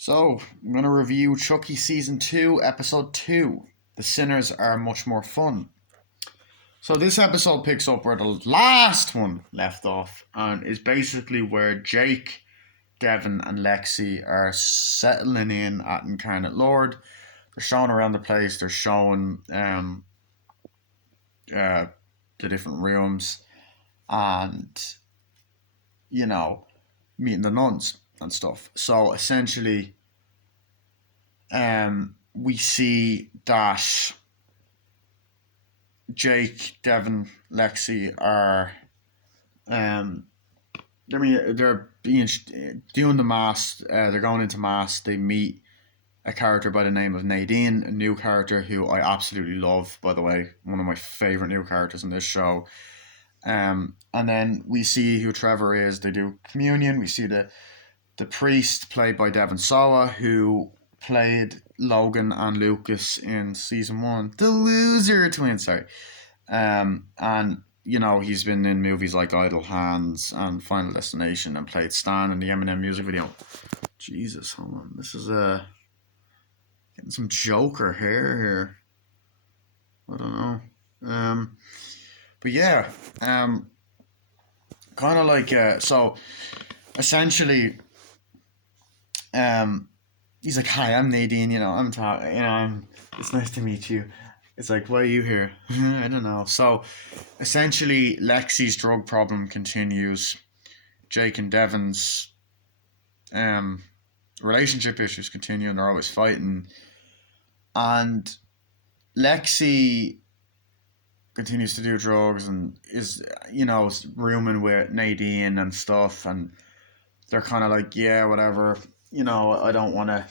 So, I'm going to review Chucky Season 2, Episode 2. The Sinners Are Much More Fun. So, this episode picks up where the last one left off and is basically where Jake, Devon, and Lexi are settling in at Incarnate Lord. They're showing around the place, they're showing the different rooms and, meeting the nuns and stuff. So, essentially, we see that Jake, Devon, Lexi are they're being doing the mass. They're going into mass. They meet a character by the name of Nadine, a new character who I absolutely love. By the way, one of my favorite new characters in this show. And then we see who Trevor is. They do communion. We see the priest played by Devon Sawa, who played Logan and Lucas in season 1. The Loser Twins, sorry. And he's been in movies like Idle Hands and Final Destination and played Stan in the Eminem music video. Jesus, hold on. This is getting some Joker hair here. I don't know. But yeah, kind of like so. Essentially, he's like, "Hi, I'm Nadine. I'm talking. It's nice to meet you." It's like, "Why are you here?" I don't know. So, essentially, Lexi's drug problem continues. Jake and Devon's relationship issues continue, and they're always fighting. And Lexi continues to do drugs and is, rooming with Nadine and stuff. And they're kind of like, yeah, whatever. I don't want to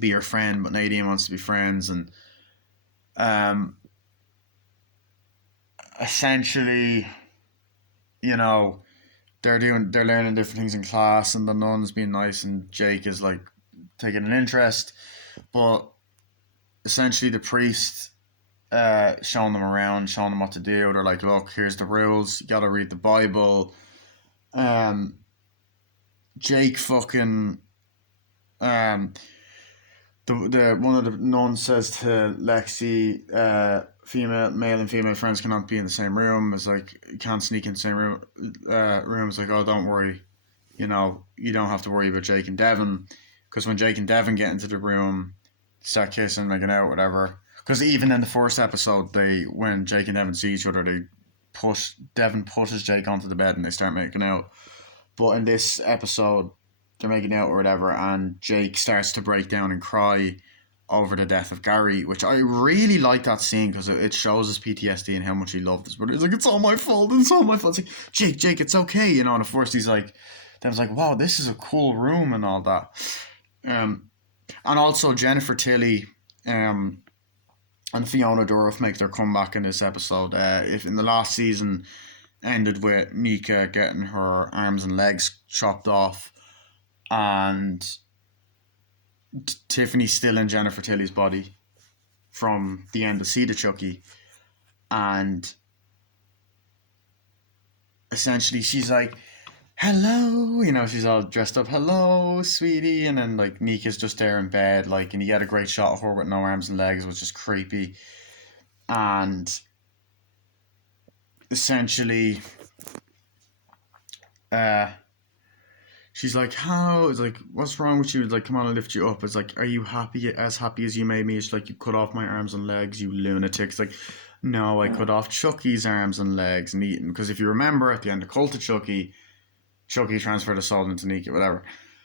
be your friend, but Nadine wants to be friends. And essentially, they're learning different things in class, and the nun's being nice, and Jake is like taking an interest, but essentially the priest showing them around, showing them what to do. They're like, look, here's the rules, you gotta read the Bible. Jake fucking the one of the nuns says to Lexi, male and female friends cannot be in the same room. It's like, you can't sneak in the same room. It's like, oh, don't worry, you don't have to worry about Jake and Devon, because when Jake and Devon get into the room, start kissing, making out, whatever. Because even in the first episode, when Jake and Devon see each other, Devon pushes Jake onto the bed and they start making out. But in this episode, they're making out or whatever, and Jake starts to break down and cry over the death of Gary, which I really like that scene because it shows his PTSD and how much he loved his brother. He's like, it's all my fault, it's all my fault. It's like, Jake, it's okay, And at first he's like, then like, wow, this is a cool room and all that. And also Jennifer Tilly, and Fiona Dourif make their comeback in this episode. If in the last season ended with Nika getting her arms and legs chopped off, and Tiffany's still in Jennifer Tilly's body from the end of Seed of Chucky, and essentially she's like, hello, she's all dressed up, hello, sweetie, and then like Nika's just there in bed, like, and you get a great shot of her with no arms and legs, which is creepy. And essentially she's like, how? It's like, what's wrong with you? It's like, come on, I'll lift you up. It's like, are you happy as you made me? It's like, you cut off my arms and legs, you lunatic. It's like, no, I cut off Chucky's arms and legs and eaten. Because if you remember, at the end of Cult of Chucky transferred the soul into Nika, whatever.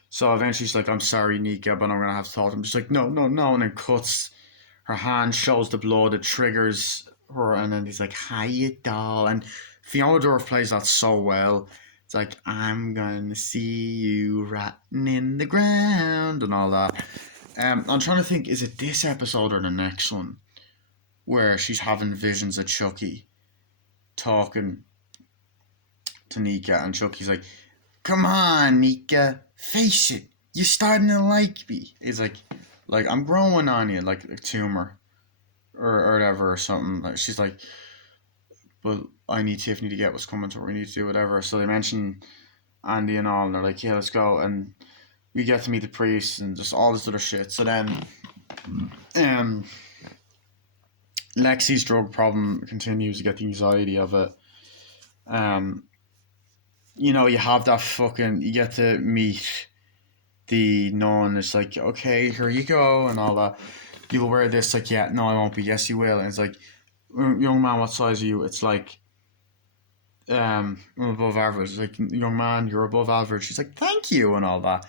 So eventually she's like, I'm sorry, Nika, but I'm going to have to talk to him. She's like, no. And then cuts her hand, shows the blood, it triggers her. And then he's like, hiya, doll. And Fiona Dourif plays that so well. It's like, I'm going to see you rotting in the ground and all that. I'm trying to think, is it this episode or the next one where she's having visions of Chucky talking to Nika, and Chucky's like, come on, Nika, face it, you're starting to like me. He's like I'm growing on you like a tumor or whatever or something. Like, she's like, but I need Tiffany to get what's coming to her, we need to do whatever. So they mention Andy and all, and they're like, yeah, let's go. And we get to meet the priest and just all this other shit. So then, um, Lexi's drug problem continues. You get the anxiety of it. Um, you have that fucking. You get to meet the nun. It's like, okay, here you go, and all that. You'll wear this. Like, yeah, no, I won't be. Yes, you will. And it's like, young man, what size are you? It's like, I'm above average. It's like, young man, you're above average. She's like, thank you, and all that.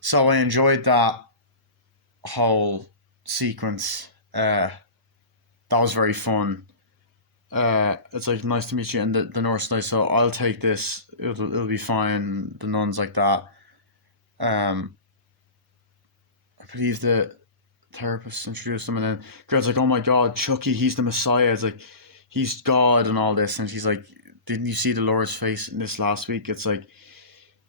So I enjoyed that whole sequence. That was very fun. It's like, nice to meet you, and the nurse nice. So I'll take this. It'll be fine. The nuns like that. Um, I believe the therapist introduced them, and then girl's like, "Oh my God, Chucky, he's the Messiah." It's like, he's God and all this, and she's like, "Didn't you see Dolores' face in this last week?" It's like,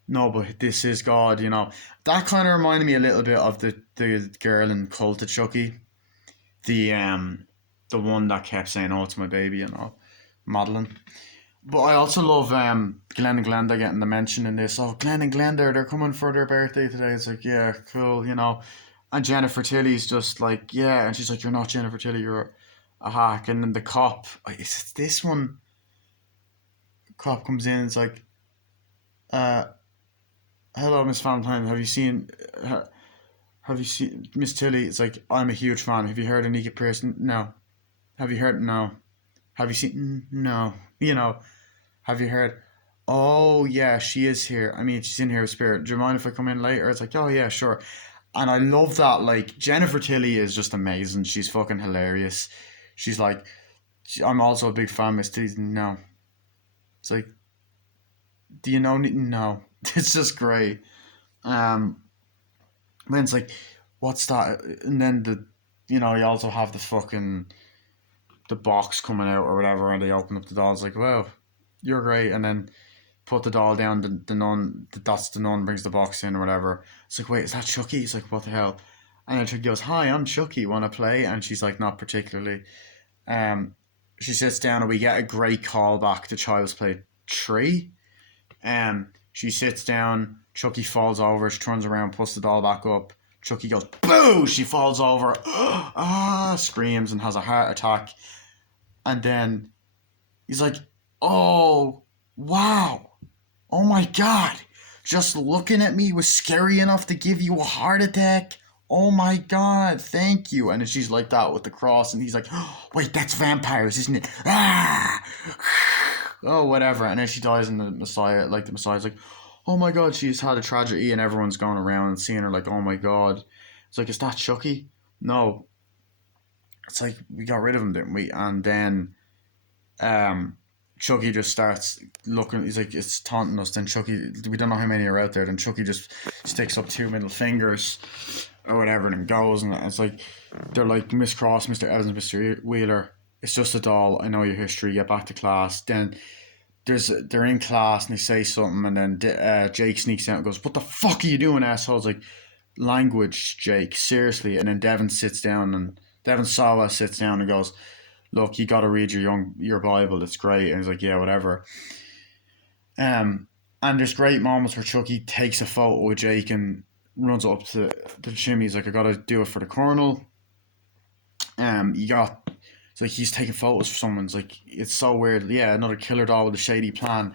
no, but this is God. That kind of reminded me a little bit of the girl in Cult of Chucky, the the one that kept saying, "Oh, it's my baby," and all, Madeline. But I also love Glenn and Glenda getting the mention in this. Oh, Glenn and Glenda, they're coming for their birthday today. It's like, yeah, cool. And Jennifer Tilly's just like, yeah, and she's like, you're not Jennifer Tilly, you're a hack. And then the cop, it's this one. Cop comes in, it's like, uh, hello, Miss Valentine. Have you seen Miss Tilly? It's like, I'm a huge fan. Have you heard of Nika Pearson? No. Have you heard? No. Have you seen? No. Have you heard? Oh yeah, she is here. I mean, she's in here with spirit. Do you mind if I come in later? It's like, oh yeah, sure. And I love that. Like, Jennifer Tilly is just amazing. She's fucking hilarious. She's like, I'm also a big fan of Miss Tilly's. No, it's like, do you know? No, it's just great. Um, then it's like, what's that? And then you also have the box coming out or whatever, and they open up the doll. It's like, wow, you're great. And then put the doll down. The nun, that's the nun brings the box in or whatever. It's like, wait, is that Chucky? He's like, what the hell? And then Chucky goes, hi, I'm Chucky. Want to play? And she's like, not particularly. Um, she sits down and we get a great callback to Child's Play 3. She sits down. Chucky falls over. She turns around, puts the doll back up. Chucky goes, boo! She falls over. Screams and has a heart attack. And then he's like, oh, wow. Oh my God. Just looking at me was scary enough to give you a heart attack. Oh my God, thank you. And then she's like that with the cross, and he's like, oh, wait, that's vampires, isn't it? Ah! Oh, whatever. And then she dies, and the Messiah's like, oh my God, she's had a tragedy, and everyone's going around and seeing her like, oh my God. It's like, is that Chucky? No. It's like, we got rid of him, didn't we? And then Chucky just starts looking. He's like, it's taunting us. Then Chucky, we don't know how many are out there. Then Chucky just sticks up two middle fingers or whatever, and goes. And it's like, they're like, Miss Cross, Mr. Evans, Mr. Wheeler, it's just a doll. I know your history. Get back to class. Then they're in class and they say something, and then Jake sneaks out and goes, what the fuck are you doing, assholes? Like, language, Jake, seriously. And then Devin Sawa sits down and goes, look, you got to read your Bible. It's great. And he's like, yeah, whatever. And there's great moments where Chucky takes a photo of Jake and runs up to the chimney. He's like, I got to do it for the colonel. It's like he's taking photos for someone. It's like, it's so weird. Yeah, another killer doll with a shady plan.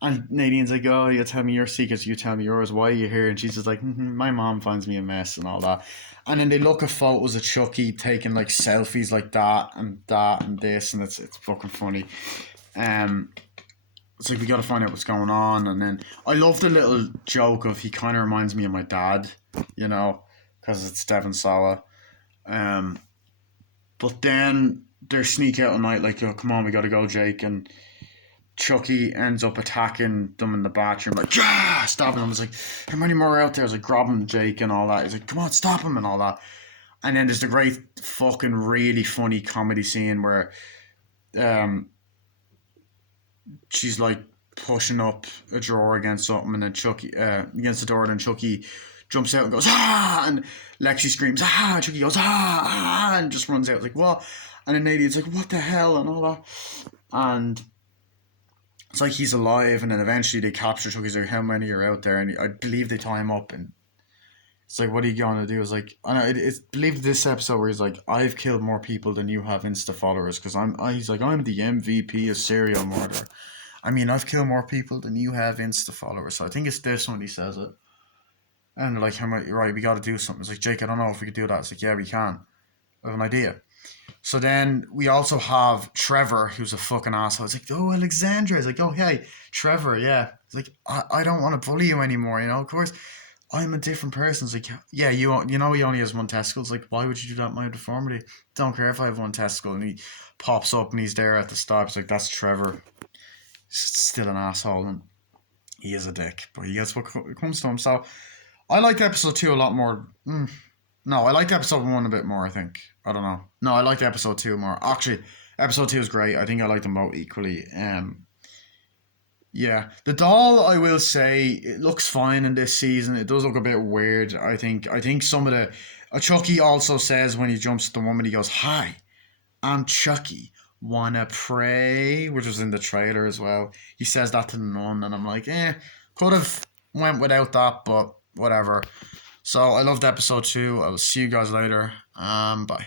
And Nadine's like, oh, you tell me your secrets, you tell me yours. Why are you here? And she's just like, my mom finds me a mess and all that. And then they look at photos of Chucky taking like selfies like that and this, and it's fucking funny. It's like, we got to find out what's going on. And then I love the little joke of, he kind of reminds me of my dad, because it's Devon Sawa. But then they sneak out at night like, oh, come on, we got to go, Jake. And Chucky ends up attacking them in the bathroom, like, yeah, stopping them. It's like, how many more out there? It's like, grab him, Jake, and all that. He's like, come on, stop him, and all that. And then there's the great fucking really funny comedy scene where she's like pushing up a drawer against something, and then Chucky against the door, and then Chucky jumps out and goes, ah, and Lexi screams, ah, and Chucky goes, ah, and just runs out, like, what? And then Nadine's like, what the hell, and all that. And it's like he's alive, and then eventually they capture Chucky. He's like, how many are out there? And I believe they tie him up, and It's like, what are you gonna do? It's like, I know it's believe this episode where he's like, I've killed more people than you have Insta followers because he's like, I'm the MVP of serial murder. I mean, I've killed more people than you have Insta followers. So I think it's this when he says it. And they're like, right, we got to do something. It's like, Jake, I don't know if we could do that. It's like, yeah, we can. I have an idea. So then we also have Trevor, who's a fucking asshole. It's like, oh, Alexandra. It's like, oh, hey, Trevor, yeah. It's like, I don't want to bully you anymore, you know? Of course, I'm a different person. It's like, yeah, you know he only has one testicle. It's like, why would you do that? My deformity. Don't care if I have one testicle. And he pops up and he's there at the stop. It's like, that's Trevor. He's still an asshole and he is a dick, but he gets what comes to him. So I liked episode 2 a lot more. No, I liked episode 1 a bit more, I think. I don't know. No, I liked episode 2 more. Actually, episode 2 is great. I think I like them both equally. Yeah, the doll, I will say, it looks fine in this season. It does look a bit weird. I think some of the Chucky also says when he jumps at the woman, he goes, "Hi, I'm Chucky. Wanna pray?" Which was in the trailer as well. He says that to the nun, and I'm like, could have went without that, but whatever. So I loved episode 2. I will see you guys later. Bye.